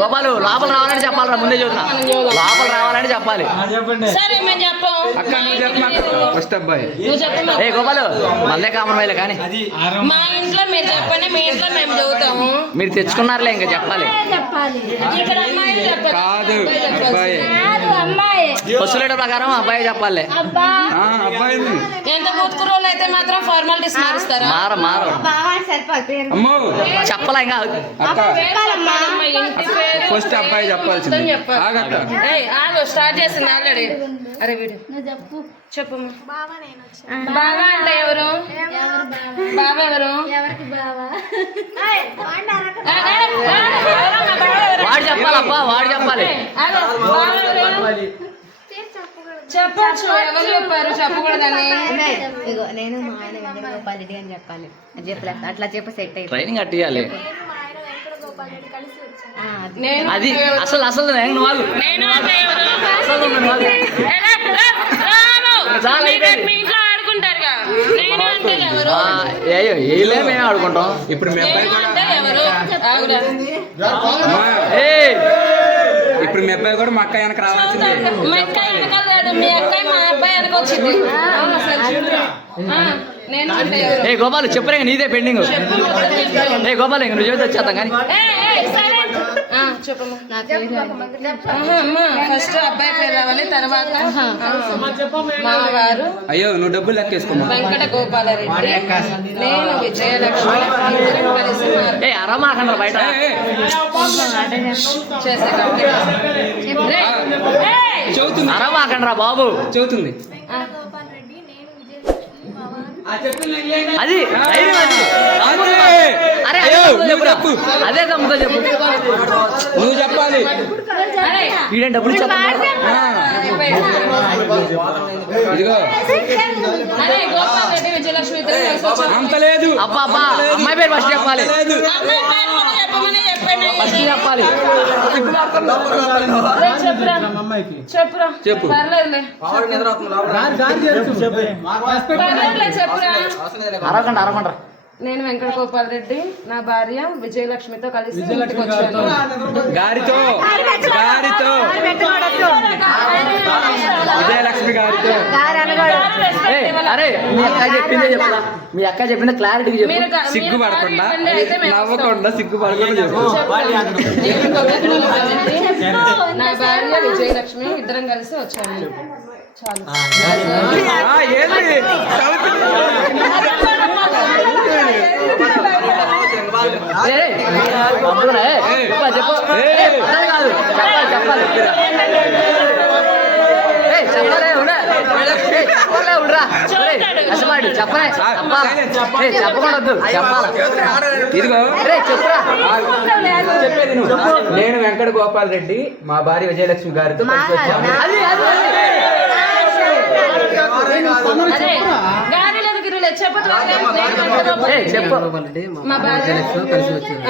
గోపాలు లోపల రావాలని చెప్పాలరా, ముందే చూద్దాం. లోపల రావాలని చెప్పాలి. ఏ గోపాలు మళ్ళీ కామన్ కానీ మా ఇంట్లో మీరు చెప్పండి, మీ ఇంట్లో మేము చదువుతాము. మీరు తెచ్చుకున్నారులే, ఇంకా చెప్పాలి. వస్తులేట ప్రకారం అబ్బాయి చెప్పాలి. ఎంత కూతురు అయితే మాత్రం ఫార్మాలిటీస్ మారుస్తారా? మారు చెప్పాలా ఇంకా ఫస్ట్ అబ్బాయి చెప్పాల్సింది. స్టార్ట్ చేసింది ఆల్రెడీ. అరే వీడు చెప్పు. బావా అంటే ఎవరు? బావా ఎవరు? వాడు చెప్పాలప్పా, వాడు చెప్పాలి. చెప్పచ్చు, ఎవరు చెప్పారు చెప్పకూడదని? నేను మా ఆయన వెంకటగోపాలరెడ్డి అని చెప్పాలి. అట్లా చెప్పి సెట్ అయ్యి ట్రైనింగ్ కట్టియాలి. అది అసలు అసలు మేము ఆడుకుంటాం. ఇప్పుడు మీ అబ్బాయి ఇప్పుడు మీ అబ్బాయి కూడా మా అక్క వెనక రావాల్సిందే. మీ అక్కయ్య మా అబ్బాయి వెనక వచ్చింది. ఏ గోపాలు చెప్పరే, నీదే పెండింగ్. ఏ గోపాలు ఇంక నువ్వు చెబితే వచ్చేద్దాం కానీ. ఫస్ట్ అబ్బాయి పేరు రావాలి, తర్వాత మామగారు. అయ్యో నువ్వు డబ్బులు లెక్కేసుకోమా. వెంకట గోపాలరెడ్డి, నేను విజయలక్ష్మి కలిసి అరమాకండ్ర బయట చదువుతుంది. అరమాకండ్రా బాబు, చదువుతుంది. అది అదే తమ్ముతో చెప్పు. నువ్వు చెప్పాలి. వీడేం డబ్బులు ఇదిగో విజయలక్ష్మి అంత లేదు. అబ్బా అబ్బా, అమ్మాయి పేరు ఫస్ట్ చెప్పాలి. ఫస్ట్ చెప్పాలి. చెప్పురా చెప్పు. పర్లేదులే చెప్పురా. అరవకండ్రా. నేను వెంకట గోపాల్ రెడ్డి, నా భార్య విజయలక్ష్మితో కలిసి ఇంటికి వచ్చాను. గారితో విజయలక్ష్మి గారితో. అరే మీ అక్క చెప్పిందే చెప్తా, మీ అక్క చెప్పింది క్లారిటీ చెప్పు. సిగ్గుపడకుండా నవ్వకుండా సిగ్గుపడకుండా చెప్పు. నా భార్య విజయలక్ష్మి ఇద్దరం కలిసి వచ్చాను. చాలు. చెప్పకూడదు, చెప్పాలి. ఇదిగో చెప్పేది నేను వెంకట గోపాల్ రెడ్డి, మా భార్య విజయలక్ష్మి గారితో కలిసి వచ్చాము. చెప్పు. మా భార్య కలిసి వచ్చాను.